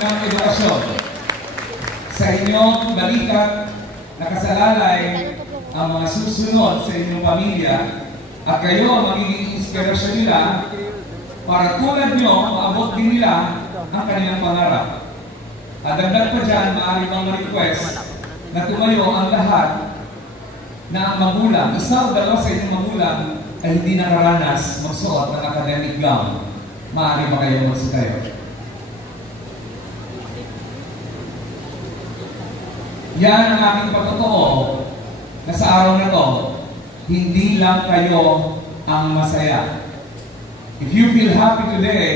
ng edukasyon. Sa inyong balikat, nakasalalay ang mga susunod sa inyong pamilya at kayo ang magiging inspirasyon nila para tulad nyo, maabot din nila ang kanilang pangarap. At dagdag pa dyan, maaari bang ma-request na tumayo ang lahat na ang magulang, isa o dalawa sa inyong magulang ay hindi nakaranas magsuot ng academic gown. Maaari ba kayo magsitayo? Yan ang aking patotoo na sa araw na to, hindi lang kayo ang masaya. If you feel happy today,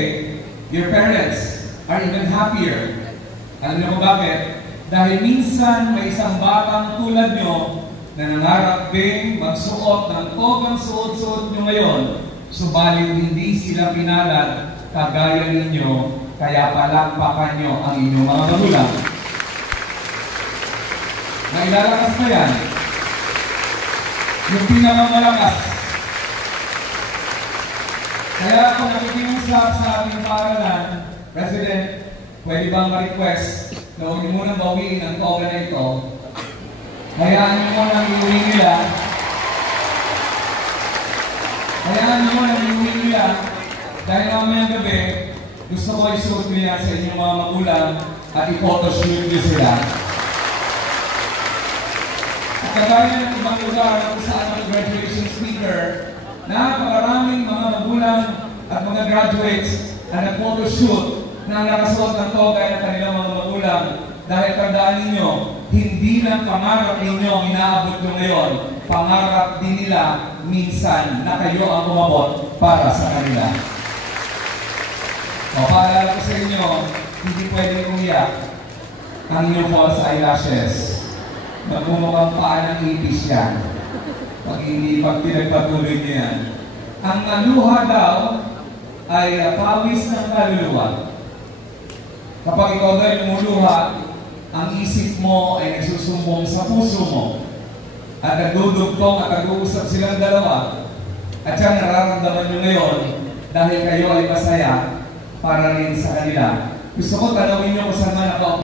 your parents are even happier. Alam niyo kung bakit? Dahil minsan may isang batang tulad nyo na nangarap din magsuot ng togang suot-suot nyo ngayon, subalit hindi sila pinalad kagaya ninyo, kaya palakpakan nyo ang inyong mga magulang. Nailalakas na yan. Yung pinakamalakas. Kaya kung nakikiusap sa ating paaralan, President, pwede bang ma-request na huwag niyo munang bawiin ang toga na ito? Hayaan niyo munang iuwi nila. Hayaan niyo munang iuwi nila. Dahil mamayang gabi, gusto ko isuot niya sa inyong mga magulang at i-photoshoot niyo sila. At kagaya ng ibang lugar kung saan ang graduation speaker, napakaraming mga magulang at mga graduates na nag-photoshoot na nakasuot ng toga ng kanilang mga magulang. Dahil tandaan ninyo, hindi lang pangarap ninyo ang inaabot nyo ngayon, pangarap din nila minsan na kayo ang umabot para sa kanila. O, paalala ko sa inyo, hindi pwedeng umiyak ang inyong false eyelashes. Magmumukhang paa ng ipis yan. Pag pinagpatuloy niyo yan. Ang luha daw ay pawis ng kaluluwa. Kapag ikaw daw lumuluha, ang isip mo ay nagsusumbong sa puso mo. At nagdudugtong at nag-uusap silang dalawa. At yan nararamdaman nyo ngayon dahil kayo ay masaya para rin sa kanila. Gusto ko tanawin nyo kung saan man ako